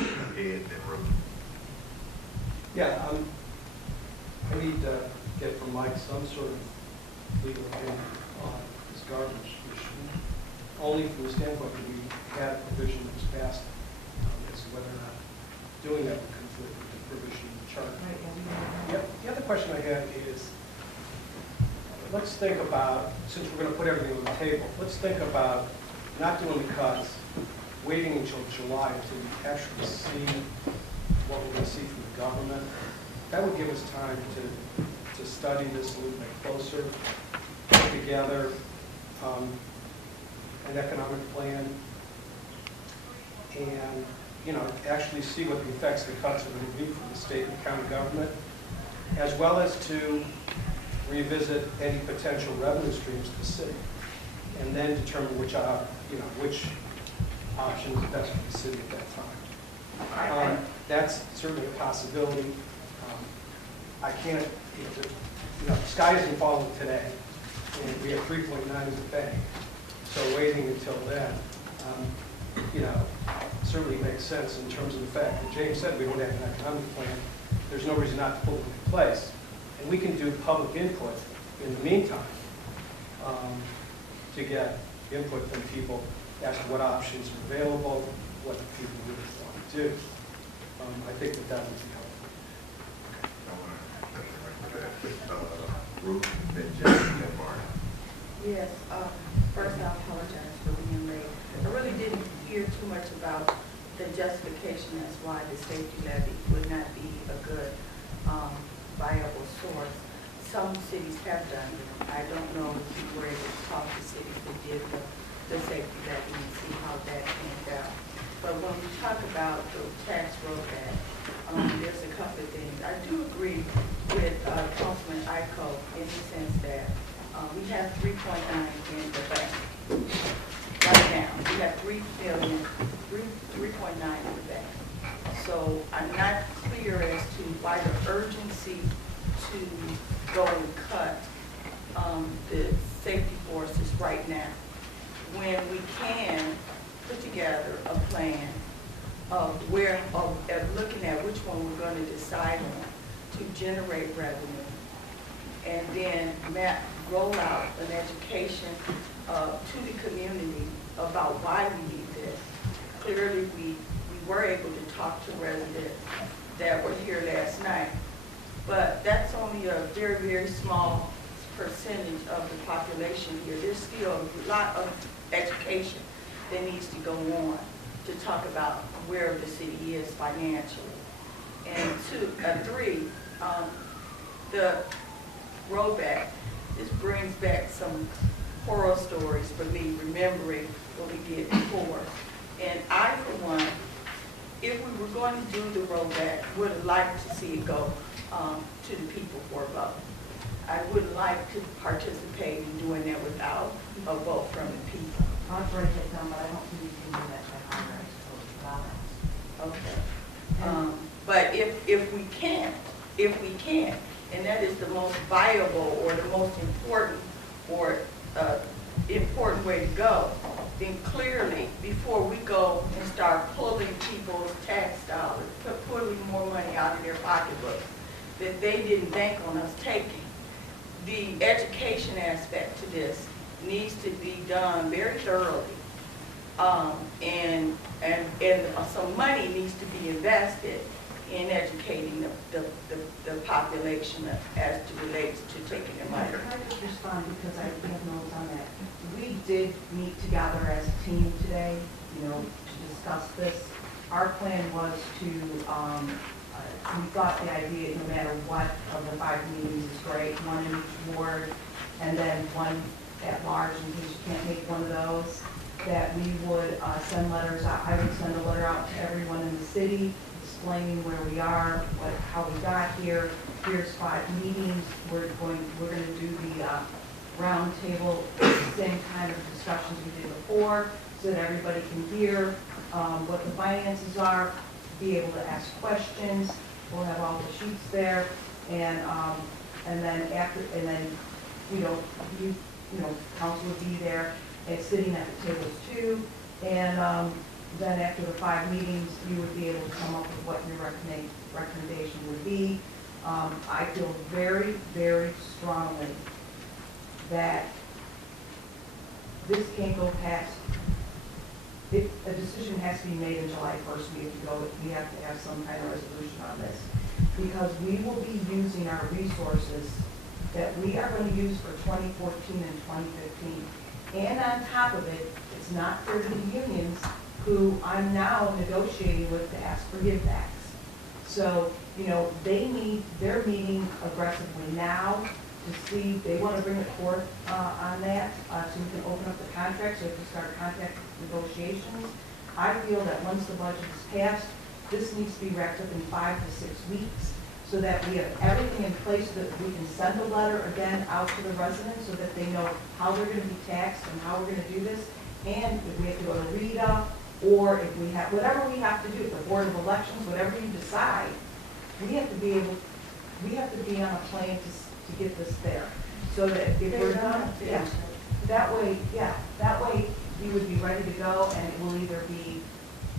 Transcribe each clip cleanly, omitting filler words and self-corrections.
Ed and Ruth. Yeah, I need to get from Mike some sort of legal opinion on this garbage issue, only from the standpoint that we had a provision that was passed as to whether or not doing that would conflict with the provision in the charter. The other question I had is, let's think about, since we're going to put everything on the table, let's think about not doing the cuts, waiting until July until we actually see what we're going to see from the government. That would give us time to study this a little bit closer, put together an economic plan, and actually see what the effects of the cuts are going to be for the state and county government, as well as to revisit any potential revenue streams to the city, and then determine which option is best for the city at that time. That's certainly a possibility. I can't, the sky isn't falling today, and we have 3.9 in the bank, so waiting until then, certainly makes sense in terms of the fact that James said we don't have an economic plan. There's no reason not to put it in place. And we can do public input in the meantime to get input from people as to what options are available, what the people really want to do. I think that would be helpful. Ruth, then James, then Martin. Yes, first I apologize for being late. I really didn't hear too much about the justification as why the safety levy would not be a good viable source. Some cities have done it. I don't know if you were able to talk to cities that did the safety levy and see how that came out. But when we talk about the tax rollback, there's a couple of things. I do agree with Councilman Iko in the sense that we have 3.9 in the bank right now. We have 3.9 in the bank. So I'm not clear as to why the urgency to go and cut the safety forces right now, when we can put together a plan of looking at which one we're going to decide on to generate revenue, and then roll out an education to the community about why we need this. Clearly, we were able to talk to residents that were here last night, but that's only a very, very small percentage of the population here. There's still a lot of education that needs to go on to talk about where the city is financially. And three, the rollback, this brings back some horror stories for me, remembering what we did before. And I, for one, if we were going to do the rollback, would have liked to see it go to the people for a vote. I would like to participate in doing that without a vote from the people. I'll break it down, but I don't think you can do that by Congress. Okay. But if we can, and that is the most viable or the most important way to go, then clearly before we go and start pulling people's tax dollars, pulling more money out of their pocketbooks that they didn't bank on us taking, the education aspect to this needs to be done very thoroughly, and some money needs to be invested in educating the population as to relates to taking their money. Can I just respond, because I have notes on that. We did meet together as a team today, to discuss this. Our plan was to, we thought the idea, no matter what of the 5 meetings is great, one in each ward, and then one at large in case you can't make one of those, that we would send letters out. I would send a letter out to everyone in the city explaining where we are, how we got here. Here's 5 meetings. We're going to do the round table, same kind of discussions we did before, so that everybody can hear what the finances are, be able to ask questions. We'll have all the sheets there, and then council would be there and sitting at the tables too, and then after the 5 meetings, you would be able to come up with what your recommendation would be. I feel very, very strongly that this can't go past, if a decision has to be made in July 1st, we have to have some kind of resolution on this. Because we will be using our resources that we are going to use for 2014 and 2015. And on top of it, it's not fair to the unions who I'm now negotiating with to ask for givebacks. So, they're meeting aggressively now to see, they want to bring the court on that, so we can open up the contract, so we can start contract negotiations. I feel that once the budget is passed, this needs to be wrapped up in 5 to 6 weeks, so that we have everything in place so that we can send a letter again out to the residents so that they know how they're going to be taxed and how we're going to do this. And if we have to go to RETA, or if we have, whatever we have to do, the Board of Elections, whatever you decide, we have to be on a plan to get this there. So that if we're done, that way we would be ready to go, and it will either be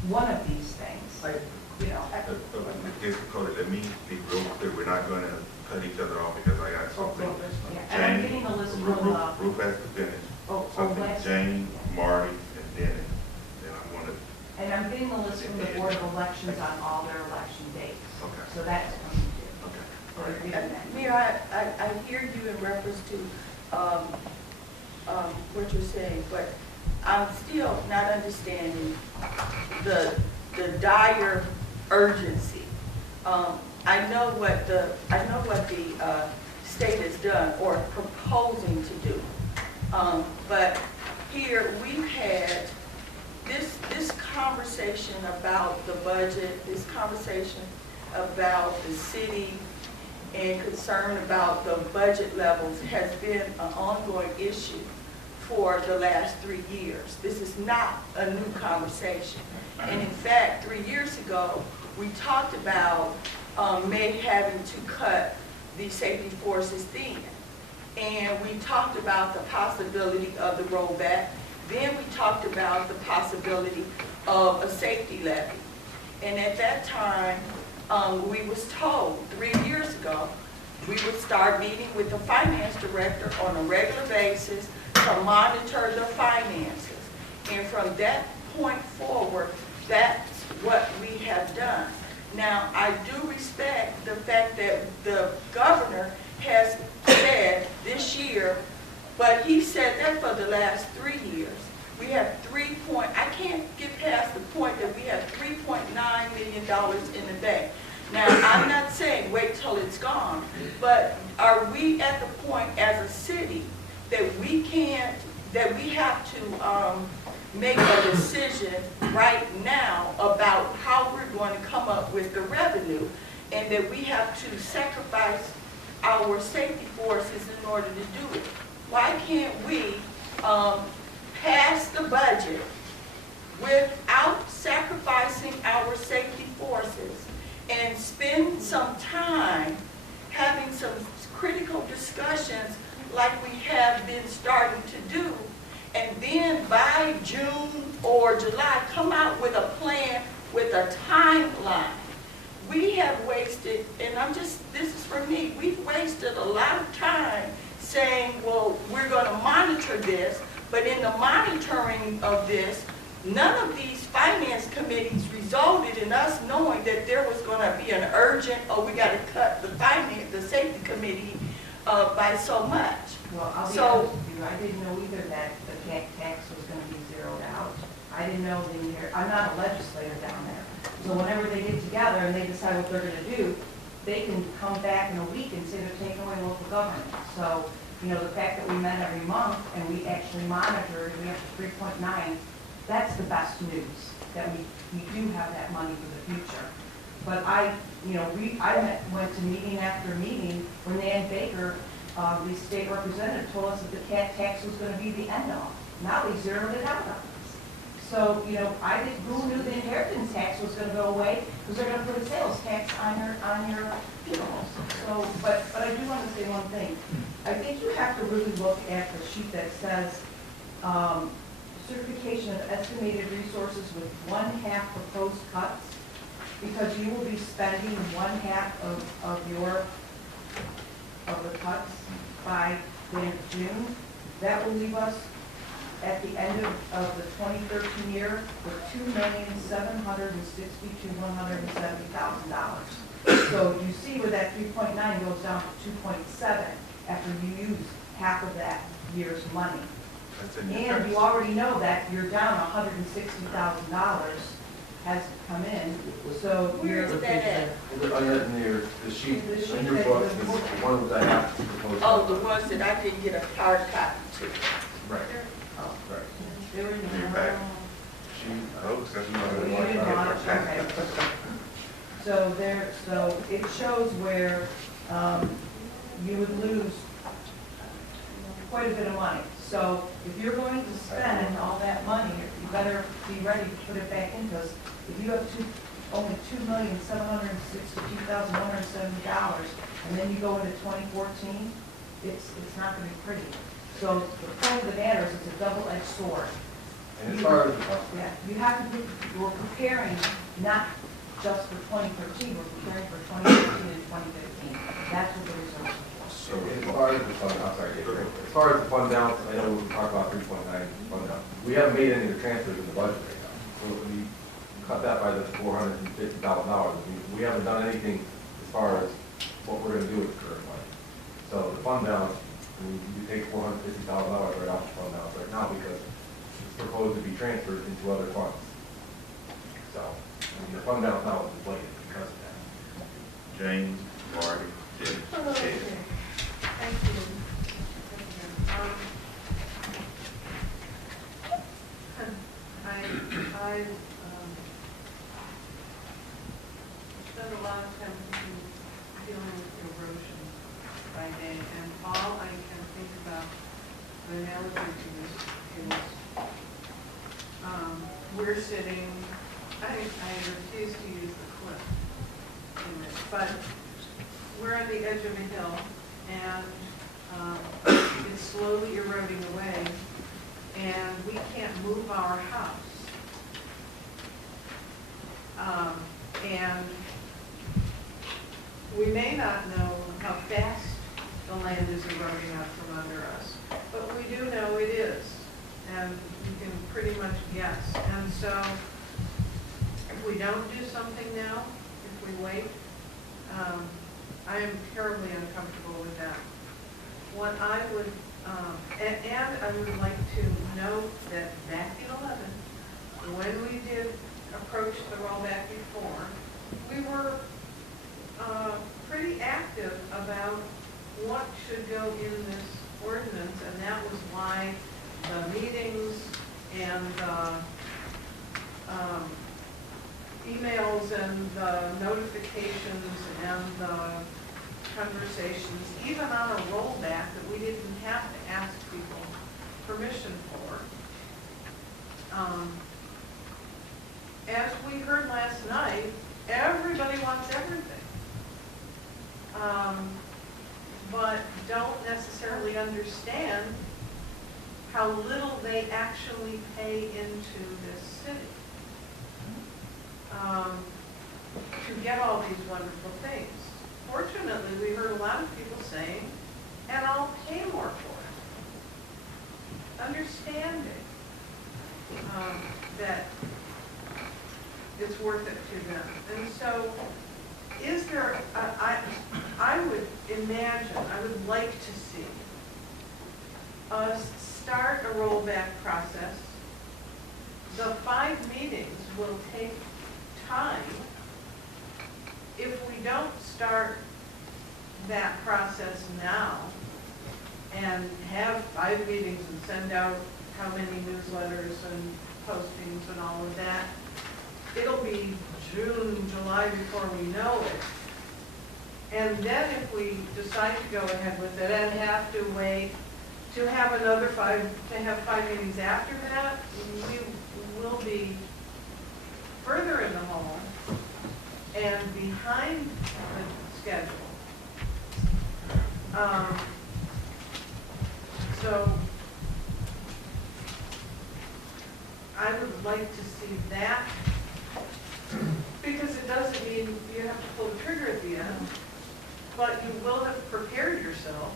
one of these things. Cody, let me be real clear, we're not gonna cut each other off because I got something. Yeah, and I'm getting a list from the. Ruth has to finish. Something, last. Jane, Marty, and Dennis, then I wanna. And I'm getting a list from the Board of Elections on all their election dates. Okay. So that's coming due. Okay. So we're getting that. Mayor, I hear you in reference to what you're saying, but I'm still not understanding the dire urgency. I know what the state has done or proposing to do, but here we've had this conversation about the budget, this conversation about the city, and concern about the budget levels has been an ongoing issue for the last 3 years. This is not a new conversation. And in fact, 3 years ago, we talked about May having to cut the safety forces thin. And we talked about the possibility of the rollback. Then we talked about the possibility of a safety levy. And at that time, we was told 3 years ago, we would start meeting with the finance director on a regular basis to monitor the finances. And from that point forward, that's what we have done. Now, I do respect the fact that the governor has said this year, but he said that for the last 3 years. We have I can't get past the point that we have $3.9 million in the bank. Now, I'm not saying wait till it's gone, but are we at the point as a city that we have to make a decision right now about how we're going to come up with the revenue, and that we have to sacrifice our safety forces in order to do it? Why can't we pass the budget without sacrificing our safety forces and spend some time having some critical discussions like we have been starting to do, and then by June or July come out with a plan with a timeline? We have wasted, and this is for me, we've wasted a lot of time saying, well, we're going to monitor this, but in the monitoring of this, none of these finance committees resulted in us knowing that there was going to be an urgent, we got to cut the safety committee by so much. Well, I'll be honest with you, I didn't know either that the tax was going to be zeroed out. I didn't know I'm not a legislator down there. So whenever they get together and they decide what they're going to do, they can come back in a week and say they're taking away local government. So, the fact that we met every month and we actually monitored, we have 3.9, that's the best news, that we do have that money for the future. But I went to meeting after meeting when Nan Baker, the state representative, told us that the tax was going to be the end all. Now they zeroed it out on us. So, who knew the inheritance tax was going to go away? Because they're going to put a sales tax on your funerals. So, but I do want to say one thing. I think you have to really look at the sheet that says certification of estimated resources with 1/2 proposed cuts, because you will be spending 1/2 of the cuts by the end of June. That will leave us at the end of the 2013 year with $2,762,170,000. So you see where that 3.9 goes down to 2.7 after you use half of that year's money. That's in your And text. you already know that you're down $160,000 has come in, so Where you're. is that at? Under the sheet, The sheet on your that- book, is the one that I have proposed. Oh, the ones that I didn't get a hard copy to. Right, Oh. right. They were in the. You're back. Sheet, Folks, that's Oh, not you what didn't I watch, okay. So it shows where, you would lose quite a bit of money. So if you're going to spend all that money, you better be ready to put it back in, because if you have only $2,762,170, and then you go into 2014, it's not gonna be pretty. So the point of the matter is it's a double-edged sword. and as far as, Yeah, you have to be, we're preparing not just for 2013, we're preparing for 2014 and 2015. That's what the reserve is for. So, as far as the fund, I'm sorry, Dave. As far as the fund balance, I know we talked about 3.9 fund balance. We haven't made any of the transfers in the budget right now. So we cut that by the $450,000. We haven't done anything as far as what we're gonna do with the current money. So the fund balance, you take $450,000 right off the fund balance right now because it's proposed to be transferred into other funds. So, the fund balance now is inflated because of that. James, Marty, Jim, Okay. Ted. Thank you. I spend a lot of time dealing with erosion by day, and all I can think about, the analogy to this is, we're sitting, I refuse to use the cliff in it, but we're on the edge of a hill, and it's slowly eroding away, and we can't move our house. And we may not know how fast the land is eroding out from under us, but we do know it is, and you can pretty much guess. And so if we don't do something now, if we wait, I am terribly uncomfortable with that. What I would, and I would like to note that back in 11, when we did approach the rollback before, we were pretty active about what should go in this ordinance, and that was why the meetings and emails and the notifications and the conversations, even on a rollback that we didn't have to ask people permission for. As we heard last night, everybody wants everything, but don't necessarily understand how little they actually pay into this city to get all these wonderful things. Fortunately, we heard a lot of people saying, and I'll pay more for it. Understanding that it's worth it to them. And so, is there, I would imagine, I would like to see us start a rollback process. The 5 meetings will take time. If we don't start that process now and have 5 meetings and send out how many newsletters and postings and all of that, it'll be June, July before we know it. And then if we decide to go ahead with it and have to wait to have another 5 meetings after that, we will be further in the hole and behind the schedule. I would like to see that, because it doesn't mean you have to pull the trigger at the end, but you will have prepared yourself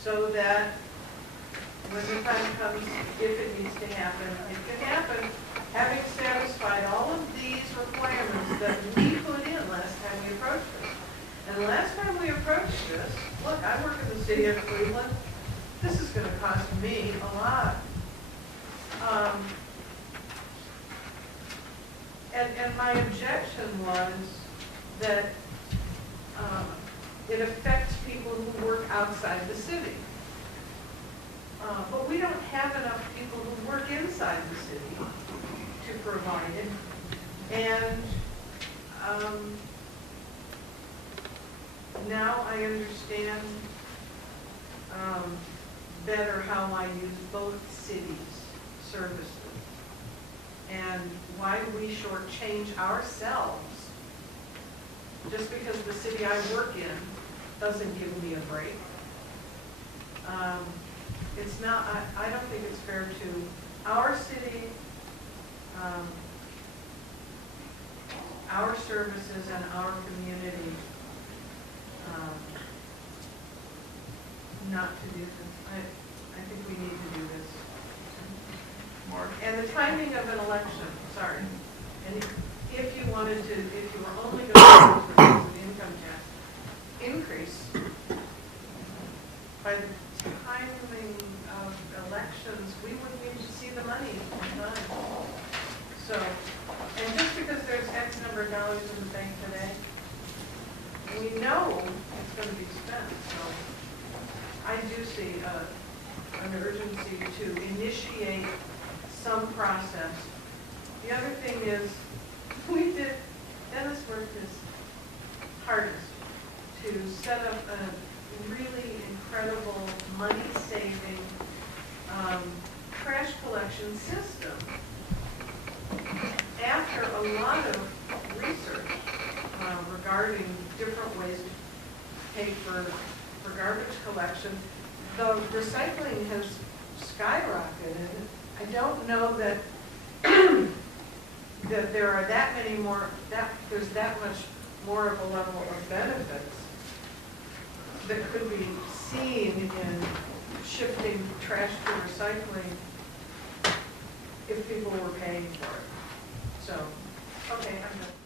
so that when the time comes, if it needs to happen, it can happen, having satisfied all of these requirements that we put in last time we approached this. And last time we approached this, look, I work in the city of Cleveland, this is gonna cost me a lot. And my objection was that it affects people who work outside the city. But we don't have enough people who work inside the city to provide it. And now I understand better how I use both cities' services. And why do we shortchange ourselves just because the city I work in doesn't give me a break? It's not, I don't think it's fair to our city, our services and our community not to do this. I think we need to do this. Mark? And the timing of an election, sorry, and if you wanted to, if you were only going to do the income tax increase, by the timing of elections, we would need to see the money in time. So, and just because there's X number of dollars in the bank today, we know it's going to be spent. So I do see an urgency to initiate some process. The other thing is, Dennis worked his hardest to set up a really incredible money-saving trash collection system. After a lot of research regarding different ways to pay for garbage collection, the recycling has skyrocketed. I don't know that that there are that many more, there's that much more of a level of benefits that could be seen in shifting trash to recycling if people were paying for it. So, okay, I'm done.